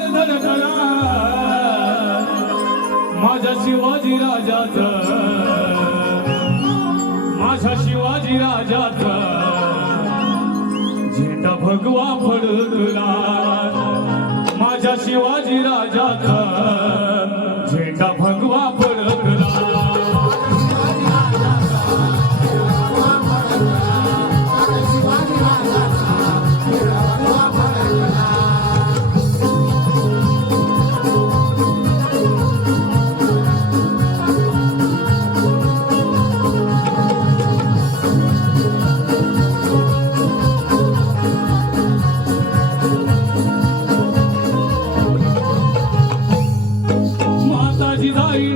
बंधन करा माझ्या शिवाजी राजाच. माझ्या शिवाजी राजाच. झेंडा भगवा फडकला माझ्या शिवाजी राजाचा. झेंडा भगवा